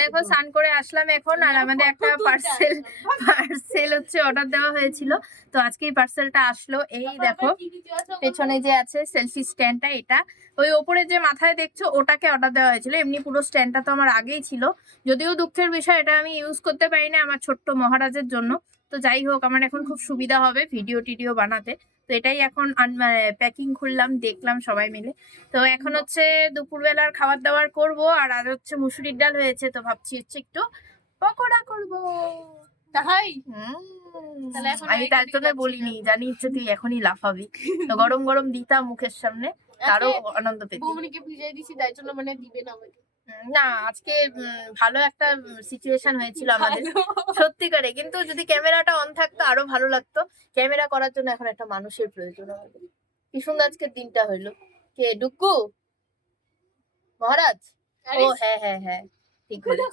দেখো স্নান করে আসলাম এখন, আর আমাদের একটা পার্সেল হচ্ছে অর্ডার দেওয়া হয়েছিল, তো আজকে এই পার্সেলটা আসলো। এই দেখো পেছনে যে আছে সেলফি স্ট্যান্ডটা, এটা ওই ওপরে যে মাথায় দেখছো ওটাকে অর্ডার দেওয়া হয়েছিল। এমনি পুরো স্ট্যান্ডটা তো আমার আগেই ছিল, যদিও দুঃখের বিষয় এটা আমি ইউজ করতে পারি না আমার ছোট্ট মহারাজের জন্য। তো যাই হোক, আমার এখন খুব সুবিধা হবে ভিডিও টিডিও বানাতে। তো এটাই এখন প্যাকিং খুললাম, দেখলাম সবাই মিলে। তো এখন হচ্ছে দুপুরবেলার খাবার দাবার করব, আর আজ হচ্ছে মুসুরির ডাল হয়েছে, তো ভাবছি হচ্ছে একটু পকোড়া করব। তাই আমি তার জন্য বলিনি, জানি হচ্ছে তুই এখনই লাফাবি, তো গরম গরম দিতাম মুখের সামনে, তারও আনন্দ পেতি। বৌমনিকে ভিজিয়ে দিছি তাই জন্য মানে দিবে না আমাকে। না আজকে ভালো একটা সিচুয়েশন হয়েছিল আমাদের সত্যিকারে, কিন্তু যদি ক্যামেরাটা অন থাকতো আরো ভালো লাগতো। ক্যামেরা করার জন্য এখন একটা মানুষের প্রয়োজন আমাদের। কি সুন্দর আজকের দিনটা হইলো। কে ডুকু মহারাজ? ও হ্যাঁ হ্যাঁ হ্যাঁ ঠিক বলেছ।